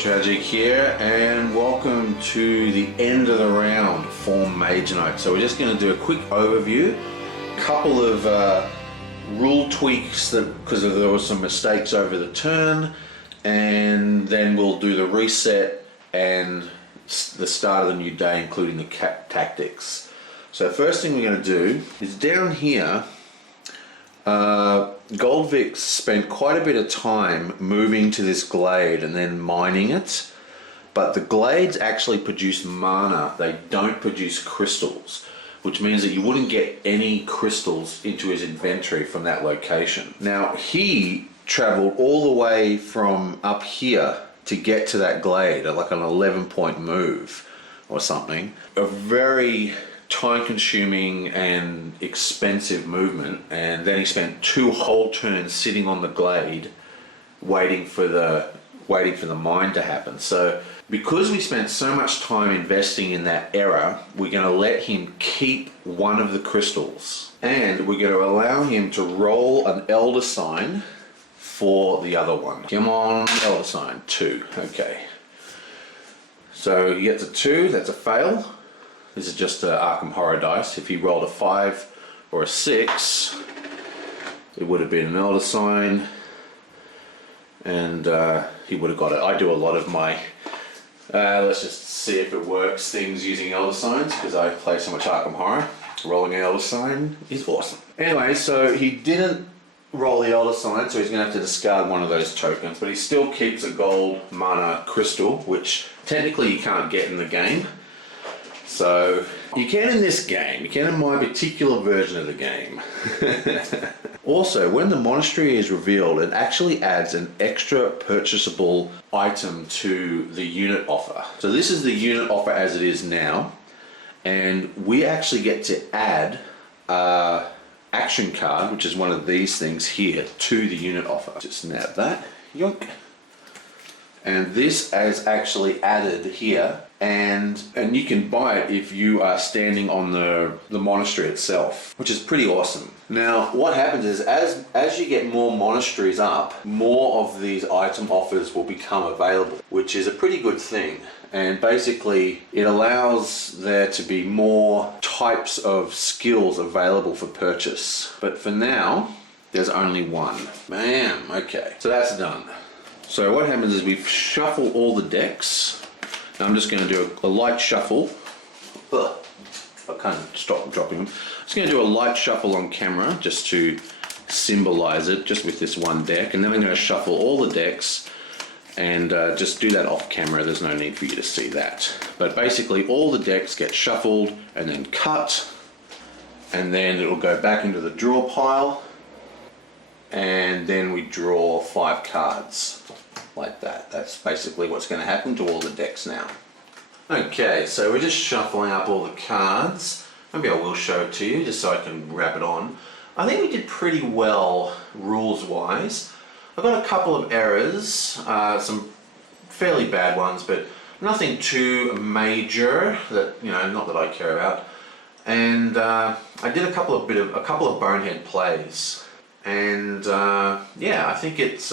Tragic here, and welcome to the end of the round for Mage Knight. So we're just going to do a quick overview, a couple of rule tweaks because there were some mistakes over the turn, and then we'll do the reset and the start of the new day, including the tactics. So first thing we're going to do is down here. Goldvix spent quite a bit of time moving to this glade and then mining it, but the glades actually produce mana. They don't produce crystals, which means that you wouldn't get any crystals into his inventory from that location. Now he traveled all the way from up here to get to that glade at like an 11-point move or something. A very time-consuming and expensive movement, and then he spent 2 whole turns sitting on the glade waiting for the mine to happen. So because we spent so much time investing in that error, we're going to let him keep one of the crystals, and we're going to allow him to roll an elder sign for the other one. Come on, elder sign 2. Okay, so he gets a 2. That's a fail. This is just an Arkham Horror dice. If he rolled a 5 or a 6, it would have been an elder sign, and he would have got it. I do a lot of my, let's just see if it works, things using elder signs, because I play so much Arkham Horror. Rolling an elder sign is awesome. Anyway, so he didn't roll the elder sign, so he's going to have to discard one of those tokens, but he still keeps a gold mana crystal, which technically you can't get in the game. So you can in this game, you can in my particular version of the game. Also, when the monastery is revealed, it actually adds an extra purchasable item to the unit offer. So this is the unit offer as it is now, and we actually get to add an action card, which is one of these things here, to the unit offer. Just nab that, yoink. And this is actually added here, and you can buy it if you are standing on the monastery itself, which is pretty awesome. Now what happens is as you get more monasteries up, more of these item offers will become available, which is a pretty good thing. And basically it allows there to be more types of skills available for purchase, but for now there's only one. Bam. Okay, so that's done. So what happens is we shuffle all the decks. Now I'm just going to do a light shuffle. Ugh, I can't stop dropping them. I'm just going to do a light shuffle on camera just to symbolize it, just with this one deck. And then I'm going to shuffle all the decks and just do that off camera. There's no need for you to see that. But basically all the decks get shuffled and then cut, and then it'll go back into the draw pile, and then we draw 5 cards. Like that. That's basically what's going to happen to all the decks now. Okay, so we're just shuffling up all the cards. Maybe I will show it to you just so I can wrap it on. I think we did pretty well rules wise. I've got a couple of errors, some fairly bad ones, but nothing too major that, you know, not that I care about. And I did a couple of bonehead plays, and yeah, I think it's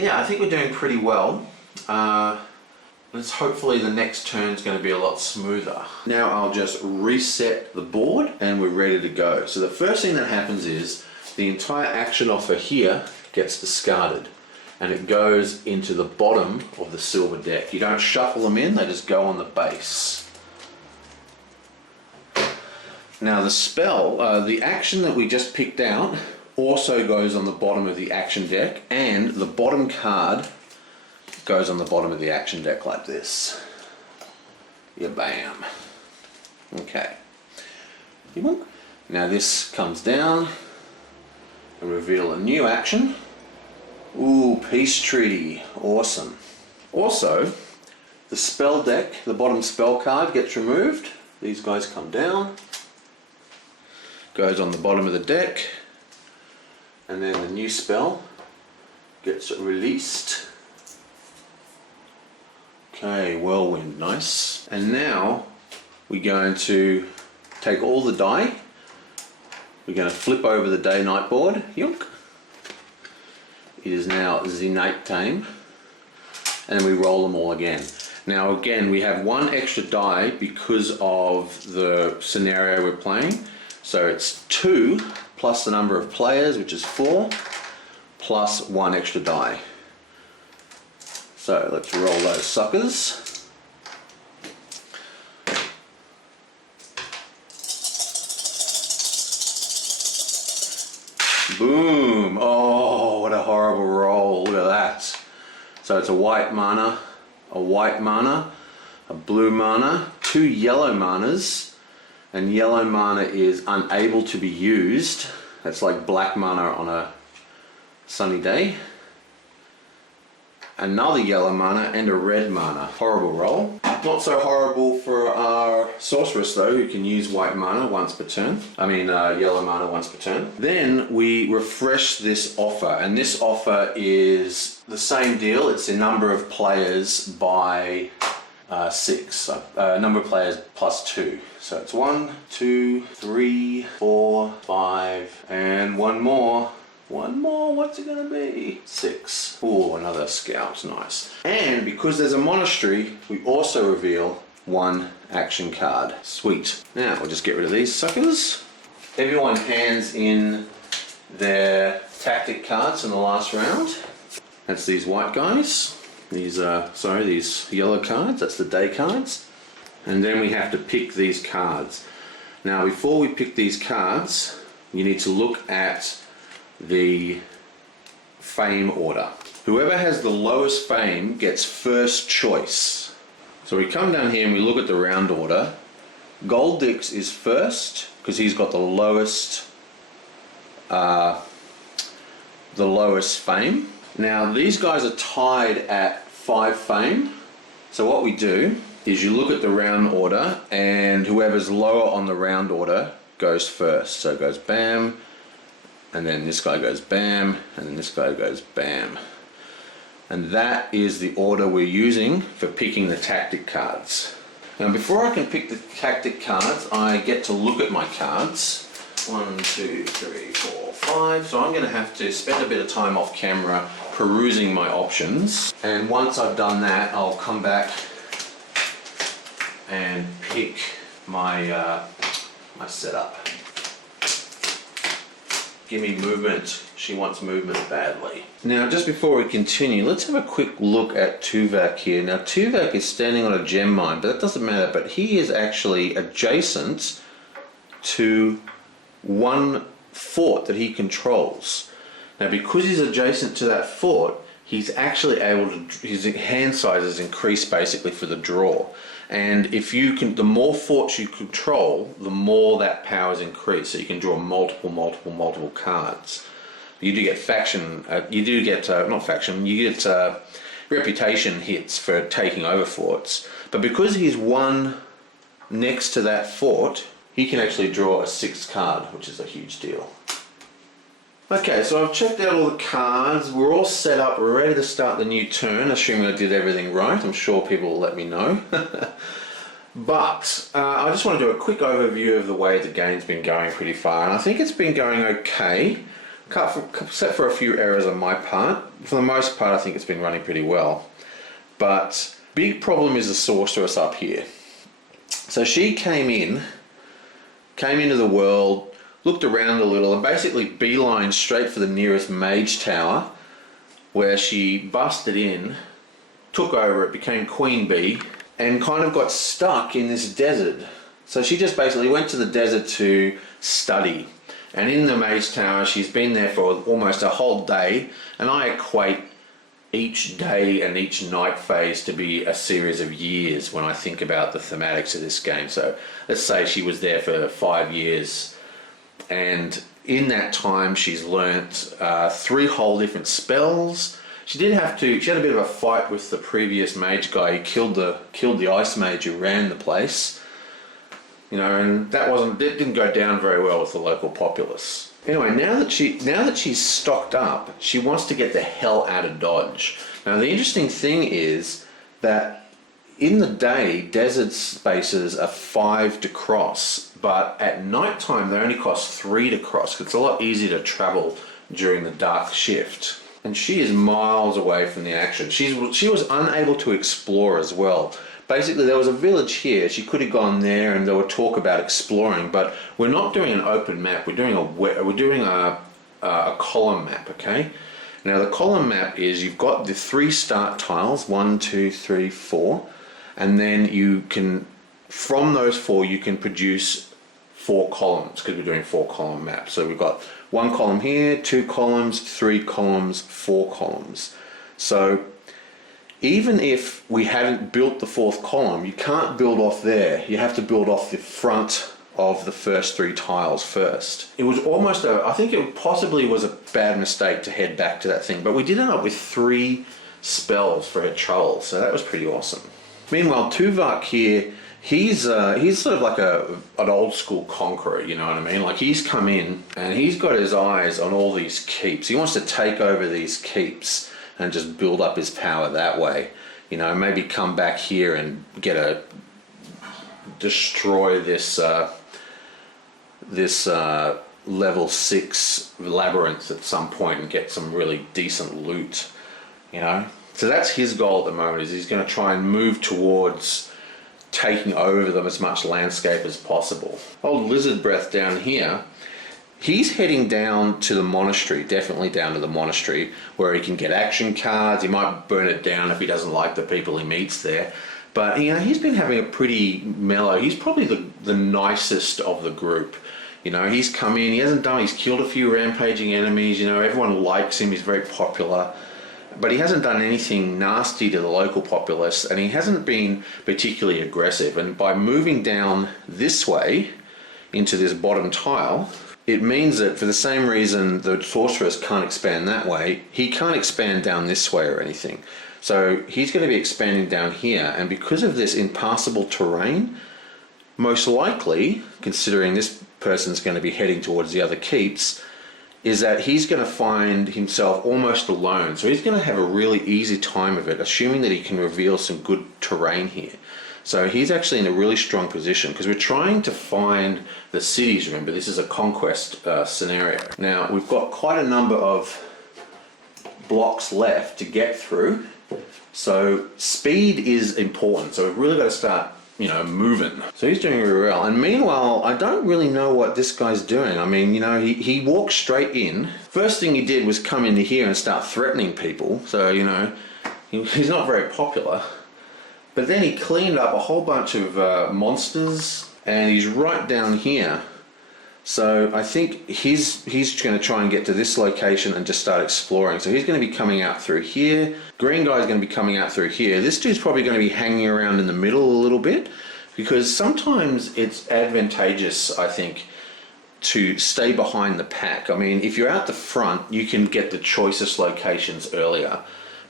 yeah, I think we're doing pretty well. Let's hopefully the next turn's going to be a lot smoother. Now I'll just reset the board and we're ready to go. So the first thing that happens is the entire action offer here gets discarded, and it goes into the bottom of the silver deck. You don't shuffle them in, they just go on the base. Now the spell, the action that we just picked out, also goes on the bottom of the action deck, and the bottom card goes on the bottom of the action deck like this. Yeah, bam. Okay. Now this comes down and reveal a new action. Ooh, peace treaty. Awesome. Also, the spell deck, the bottom spell card gets removed. These guys come down. Goes on the bottom of the deck. And then the new spell gets released. Okay, whirlwind, nice. And now we're going to take all the die. We're going to flip over the day-night board. Yunk. It is now Zenite time. and we roll them all again. Now again, we have one extra die because of the scenario we're playing. So it's 2 plus the number of players, which is 4, plus 1 extra die. So let's roll those suckers. Boom! Oh, what a horrible roll. Look at that. So it's a white mana, a white mana, a blue mana, 2 yellow manas, and yellow mana is unable to be used. That's like black mana on a sunny day. Another yellow mana and a red mana. Horrible roll. Not so horrible for our sorceress though, who can use white mana once per turn. Yellow mana once per turn. Then we refresh this offer, and this offer is the same deal. It's the number of players by 6. So, number of players plus 2. So it's 1, 2, 3, 4, 5, and one more. One more, what's it gonna be? 6. Oh, another scout, nice. And because there's a monastery, we also reveal 1 action card. Sweet. Now, we'll just get rid of these suckers. Everyone hands in their tactic cards from the last round. That's these white guys. These yellow cards, that's the day cards. And then we have to pick these cards. Now, before we pick these cards, you need to look at the fame order. Whoever has the lowest fame gets first choice. So we come down here and we look at the round order. Goldix is first because he's got the lowest fame. Now these guys are tied at 5 fame. So what we do is you look at the round order, and whoever's lower on the round order goes first. So it goes bam, and then this guy goes bam, and then this guy goes bam. And that is the order we're using for picking the tactic cards. Now before I can pick the tactic cards, I get to look at my cards. 1, 2, 3, 4, 5. So I'm going to have to spend a bit of time off camera perusing my options. And once I've done that, I'll come back and pick my, my setup. Give me movement. She wants movement badly. Now, just before we continue, let's have a quick look at Tuvok here. Now, Tuvok is standing on a gem mine, but that doesn't matter. But he is actually adjacent to 1 fort that he controls. Now, because he's adjacent to that fort, he's actually able to, his hand size is increased basically for the draw. And if you can, the more forts you control, the more that power is increased. So you can draw multiple cards. You do get reputation hits for taking over forts. But because he's 1 next to that fort, he can actually draw a 6th card, which is a huge deal. Okay, so I've checked out all the cards. We're all set up, we're ready to start the new turn, assuming I did everything right. I'm sure people will let me know. But I just want to do a quick overview of the way the game's been going pretty far, and I think it's been going okay, except for a few errors on my part. For the most part, I think it's been running pretty well. But big problem is the sorceress up here. So she came into the world, looked around a little, and basically beelined straight for the nearest mage tower, where she busted in, took over it, became queen bee, and kind of got stuck in this desert. So she just basically went to the desert to study. And in the mage tower, she's been there for almost a whole day, and I equate each day and each night phase to be a series of years when I think about the thematics of this game. So let's say she was there for 5 years, and in that time she's learnt 3 whole different spells. She had a bit of a fight with the previous mage guy who killed the ice mage who ran the place, and that didn't go down very well with the local populace. Anyway, now that she's stocked up, she wants to get the hell out of Dodge. Now the interesting thing is that in the day, desert spaces are 5 to cross, but at night time they only cost 3 to cross. It's a lot easier to travel during the dark shift. And she is miles away from the action. She was unable to explore as well. Basically, there was a village here. She could have gone there, and there were talk about exploring. But we're not doing an open map. We're doing a column map. Okay. Now the column map is you've got the 3 start tiles, 1, 2, 3, 4, and then you can, from those 4, you can produce 4 columns because we're doing 4 column maps. So we've got 1 column here, 2 columns, 3 columns, 4 columns. So even if we hadn't built the 4th column, you can't build off there. You have to build off the front of the first 3 tiles first. It was almost I think it possibly was a bad mistake to head back to that thing, but we did end up with 3 spells for her trolls, so that was pretty awesome. Meanwhile, Tuvok here, he's sort of like an old school conqueror, you know what I mean? Like, he's come in and he's got his eyes on all these keeps. He wants to take over these keeps and just build up his power that way. You know, maybe come back here and destroy this level 6 labyrinth at some point and get some really decent loot, you know? So that's his goal at the moment, is he's going to try and move towards taking over them as much landscape as possible. Old Lizard Breath down here, he's heading down to the monastery, definitely down to the monastery, where he can get action cards. He might burn it down if he doesn't like the people he meets there. But, you know, he's been having a pretty mellow, he's probably the nicest of the group. You know, he's come in, he's killed a few rampaging enemies, you know, everyone likes him, he's very popular. But he hasn't done anything nasty to the local populace, and he hasn't been particularly aggressive. And by moving down this way into this bottom tile, it means that for the same reason the sorceress can't expand that way, he can't expand down this way or anything. So he's going to be expanding down here, and because of this impassable terrain, most likely, considering this person's going to be heading towards the other keeps, is that he's going to find himself almost alone. So he's going to have a really easy time of it, assuming that he can reveal some good terrain here. So he's actually in a really strong position, because we're trying to find the cities. Remember, this is a conquest scenario. Now, we've got quite a number of blocks left to get through. So speed is important. So we've really got to start, you know, moving. So he's doing really well. And meanwhile, I don't really know what this guy's doing. I mean, you know, he walked straight in. First thing he did was come into here and start threatening people. So, you know, he's not very popular. But then he cleaned up a whole bunch of monsters, and he's right down here. So I think he's going to try and get to this location and just start exploring. So he's going to be coming out through here. Green guy's going to be coming out through here. This dude's probably going to be hanging around in the middle a little bit, because sometimes it's advantageous, I think, to stay behind the pack. I mean, if you're out the front, you can get the choicest locations earlier.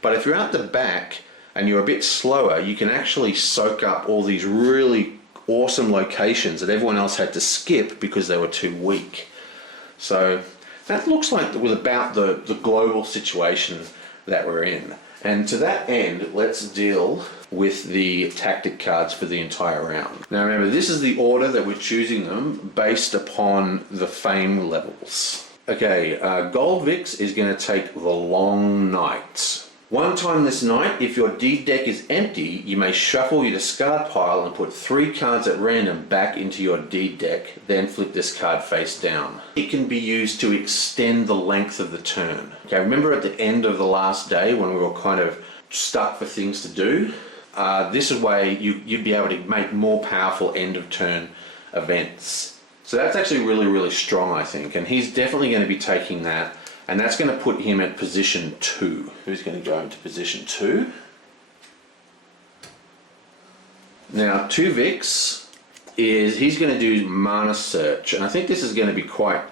But if you're out the back and you're a bit slower, you can actually soak up all these really awesome locations that everyone else had to skip because they were too weak. So that looks like with about the global situation that we're in. And to that end, let's deal with the tactic cards for the entire round. Now remember, this is the order that we're choosing them based upon the fame levels. Okay, Gold Vix is going to take the Long Night. One time this night, if your deed deck is empty, you may shuffle your discard pile and put 3 cards at random back into your deed deck, then flip this card face down. It can be used to extend the length of the turn. Okay, remember at the end of the last day when we were kind of stuck for things to do? This is way you'd be able to make more powerful end of turn events. So that's actually really, really strong, I think, and he's definitely going to be taking that. And that's going to put him at position 2. Who's going to go into position 2? Now, Tuvix he's going to do Mana Search. And I think this is going to be quite...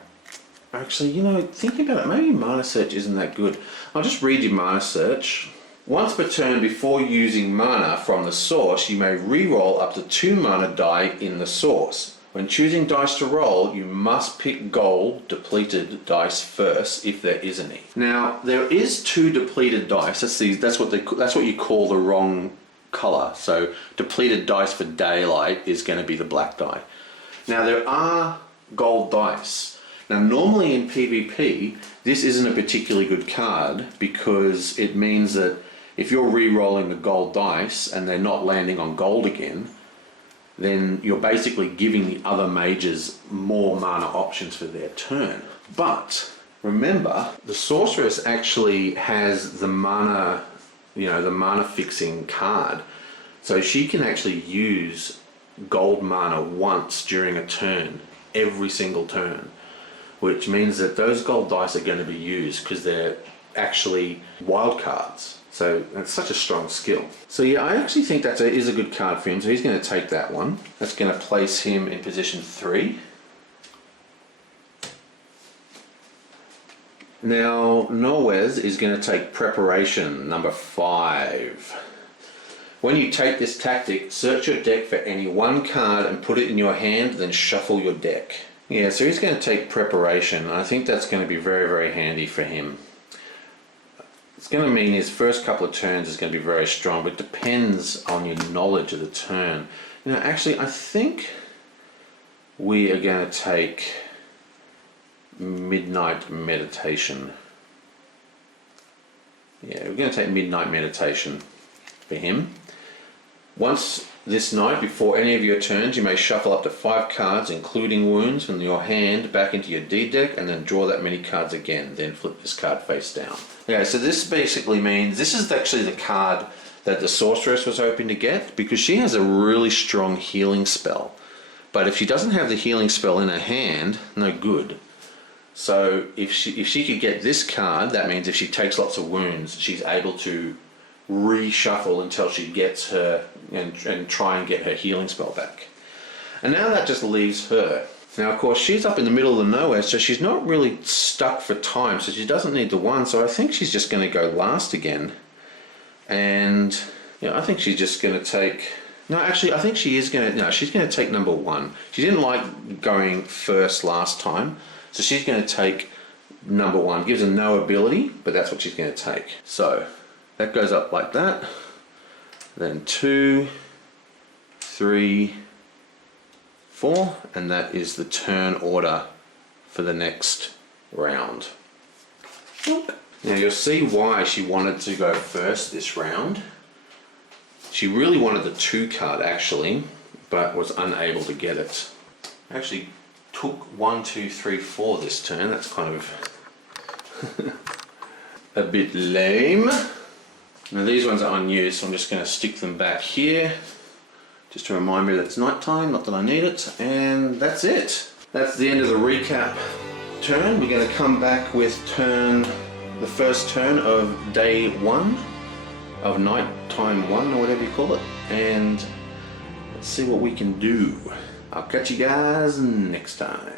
Actually, you know, thinking about it, maybe Mana Search isn't that good. I'll just read you Mana Search. Once per turn before using mana from the source, you may re-roll up to 2 mana die in the source. When choosing dice to roll, you must pick gold depleted dice first, if there is any. Now, there is 2 depleted dice. That's what you call the wrong color. So depleted dice for daylight is going to be the black die. Now, there are gold dice. Now normally in PvP, this isn't a particularly good card because it means that if you're re-rolling the gold dice and they're not landing on gold again, then you're basically giving the other mages more mana options for their turn. But remember, the sorceress actually has the mana, the mana fixing card. So she can actually use gold mana once during a turn, every single turn, which means that those gold dice are going to be used because they're actually wild cards. So that's such a strong skill. So yeah, I actually think that is a good card for him. So he's going to take that one. That's going to place him in position 3. Now Norwes is going to take preparation, number 5. When you take this tactic, search your deck for any one card and put it in your hand, then shuffle your deck. Yeah, so he's going to take preparation. I think that's going to be very, very handy for him. It's going to mean his first couple of turns is going to be very strong, but it depends on your knowledge of the turn. Actually, I think we are going to take Midnight Meditation. Yeah, we're going to take Midnight Meditation for him. Once this night, before any of your turns, you may shuffle up to 5 cards, including wounds, from your hand back into your D deck, and then draw that many cards again. Then flip this card face down. Okay, so this basically means this is actually the card that the sorceress was hoping to get, because she has a really strong healing spell. But if she doesn't have the healing spell in her hand, no good. So if she could get this card, that means if she takes lots of wounds, she's able to reshuffle until she gets her and try and get her healing spell back. And now that just leaves her. Now of course she's up in the middle of the nowhere, so she's not really stuck for time, so she doesn't need the 1, so I think she's just going to go last again. And I think she's just going to take... No, actually I think she is going to... No, she's going to take number 1. She didn't like going first last time, so she's going to take number 1. Gives her no ability, but that's what she's going to take. So that goes up like that. Then 2, 3, 4, and that is the turn order for the next round. Now you'll see why she wanted to go first this round. She really wanted the 2 card actually, but was unable to get it. Actually took 1, 2, 3, 4 this turn. That's kind of a bit lame. Now these ones are unused, so I'm just going to stick them back here just to remind me that it's night time, not that I need it. And that's it. That's the end of the recap turn. We're going to come back with the first turn of day 1 of nighttime 1 or whatever you call it, and let's see what we can do. I'll catch you guys next time.